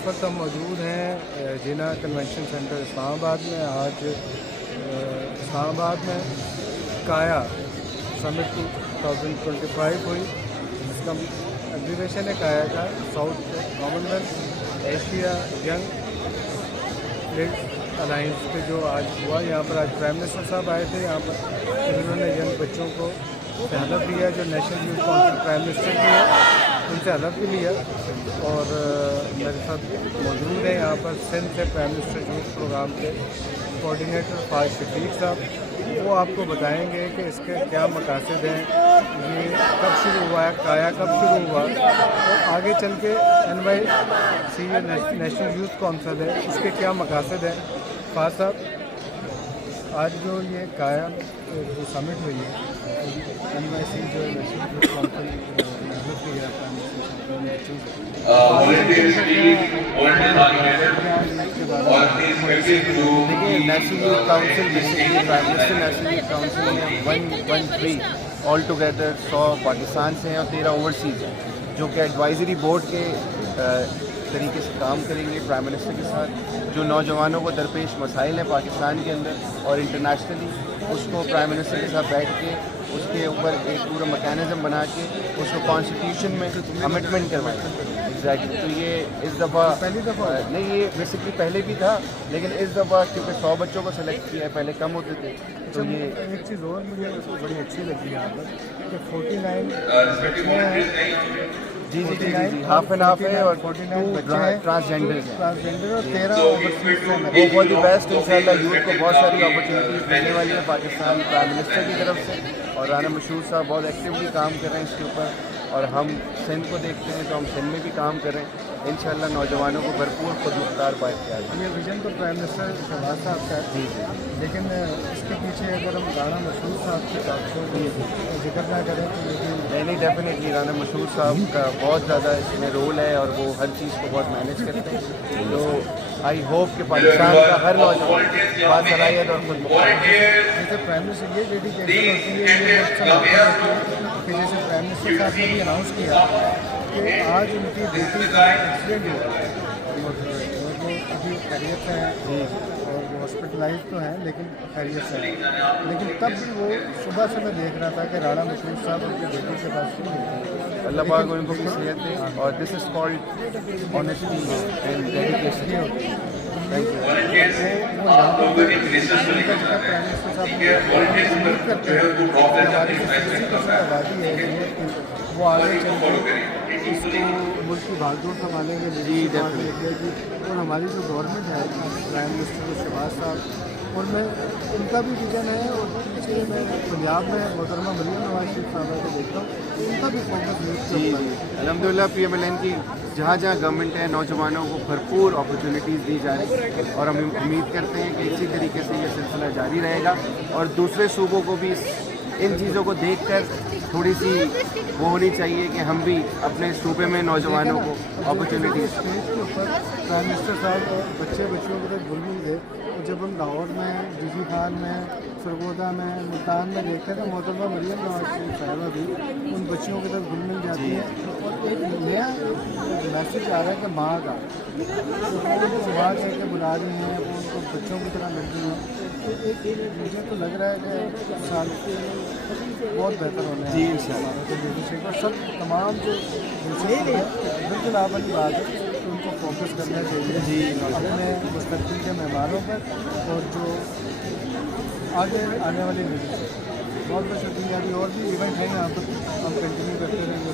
इस वक्त हम मौजूद हैं जिना कन्वेंशन सेंटर इस्लामाबाद में। आज इस्लामाबाद में काया समिट 2025 हुई, जिसका एग्जीबिशन है काया का south Commonwealth Asia young alliance के जो आज हुआ। यहाँ पर आज प्राइम मिनिस्टर साहब आए थे यहाँ पर, उन्होंने यंग बच्चों को हलफ दिया, जो national youth council prime minister की है उनसे हलफ भी लिया। और मेरे साथ मौजूद है यहाँ पर सिंध से प्राइम मिनिस्टर यूथ प्रोग्राम के कोऑर्डिनेटर फाज शफीक साहब, वो आपको बताएंगे कि इसके क्या मकासद हैं, ये कब शुरू हुआ है, काया कब शुरू हुआ और आगे चल के NYC नेशनल यूथ काउंसिल है उसके क्या मकासद हैं। फाज साहब, आज जो ये काया जो समिट हुई है NYC जो नेशनल यूथ काउंसिल देखिए, national youth council basically prime minister national youth council में 113 ऑल टुगेदर 100 पाकिस्तान से हैं और 13 ओवरसीज़ हैं, जो कि एडवाइजरी बोर्ड के तरीके से काम करेंगे प्राइम मिनिस्टर के साथ। जो नौजवानों को दरपेश मसाइल हैं पाकिस्तान के अंदर और इंटरनेशनली, उसको प्राइम मिनिस्टर के साथ बैठ के उसके ऊपर एक पूरा मैकेनिज़्म बना के उसको कॉन्स्टिट्यूशन में अमेंडमेंट करवाएं। एग्जैक्टली, तो ये इस दफ़ा पहली दफ़ा नहीं, ये बेसिकली पहले भी था, लेकिन इस दफ़ा क्योंकि 100 बच्चों को सेलेक्ट किया है, पहले कम होते थे, तो ये एक चीज़ और मुझे बड़ी अच्छी लगी यहाँ पर कि 49 जी जी जी जी हाफ एंड हाफ है और 49 ट्रांसजेंडर हैं, ट्रांसजेंडर और 13 ओवरसीज वो बहुत ही बेस्ट। इंशाल्लाह यूथ को बहुत सारी अपॉर्चुनिटीज मिलने वाली है पाकिस्तान प्राइम मिनिस्टर की तरफ से, और राना मशहूर साहब बहुत एक्टिवली काम कर रहे हैं इसके ऊपर। और हम सिंध को देखते हैं तो हम सिंध में भी काम कर रहे हैं। इंशाल्लाह नौजवानों को भरपूर खुदमुख्तार पाया जाए। ये विजन तो प्राइम मिनिस्टर शहबाज साहब का जी है, लेकिन इसके पीछे अगर हम राना मशहूर साहब की बात को जिक्र ना करें तो लेकिन नहीं, डेफिनेटली राना मशहूर साहब का बहुत ज़्यादा इसमें रोल है और वो हर चीज़ को बहुत मैनेज करते हैं। तो आई होप कि पाकिस्तान का हर नौजवान बासलाहियत और खुदमुख्तार। जैसे प्राइम मिनिस्टर ये डेडिकेशन होती है, ये कि जैसे प्राइम मिनिस्टर साहब ने भी अनाउंस किया कि आज उनकी बेटी का एक्सीडेंट हुआ और वो अभी खैरियत से हैं और वो हॉस्पिटलाइज तो हैं लेकिन खैरियत से हैं। लेकिन तब भी वो सुबह से मैं देख रहा था कि राना मशहूर साहब उनकी बेटी के पास क्यों नहीं। अल्लाह पाक उनको सेहत दे, और this is called honesty and dedication. Thank you. वो यहाँ पर प्राइम मिनिस्टर साहब उम्मीद करते हैं कि हमारी जो 60% आबादी है वो आगे चल के इसको मुल्क की भागदौड़ संभालेंगे, निकलेगी। और हमारी जो गवर्नमेंट है प्राइम मिनिस्टर शहबाज साहब, उनमें उनका भी विजन है। और पीछे मैं पंजाब में मोहतरमा मरियम नवाज शरीफ साहब को देखता हूँ, उनका भी फोकस यूथ के ऊपर है। अल्हम्दुलिल्लाह PMLN की जहाँ जहाँ गवर्नमेंट है नौजवानों को भरपूर अपॉर्चुनिटीज़ दी जा रही है, और हम उम्मीद करते हैं कि इसी तरीके से ये सिलसिला जारी रहेगा और दूसरे सूबों को भी इन चीज़ों को देखकर थोड़ी सी वो होनी चाहिए कि हम भी अपने सूबे में नौजवानों को अपॉर्चुनिटीज़। स्टेज के ऊपर प्राइम मिनिस्टर साहब और बच्चों को तो भूल भी गए। और जब हम लाहौर में, जीजी खान में, सरगोदा में, मुल्तान में देखते हैं तो मोहतरमा मरियम नवाज शरीफ साहिबा भी उन बच्चियों की तरफ घुल मिल जाती है। और एक नया मैसेज आ रहा है कि माँ का, तो उनको माँ कह के बुला रही हैं, वो उनको बच्चों की तरह मिल रही हैं। तो एक मुझे तो लग रहा है कि साल बहुत बेहतर होने हैं। जी इंशाल्लाह। तो लीडरशिप और सब तमाम जो बिल्कुल आप वाली बात है तो उनको फोकस करना चाहिए जी अपने मुस्तकबिल के मेहमानों पर और जो आगे आने वाली लीडरशिप। बहुत बहुत शुक्रिया। अभी और भी इवेंट हैं यहाँ पर, हम कंटिन्यू करते रहेंगे।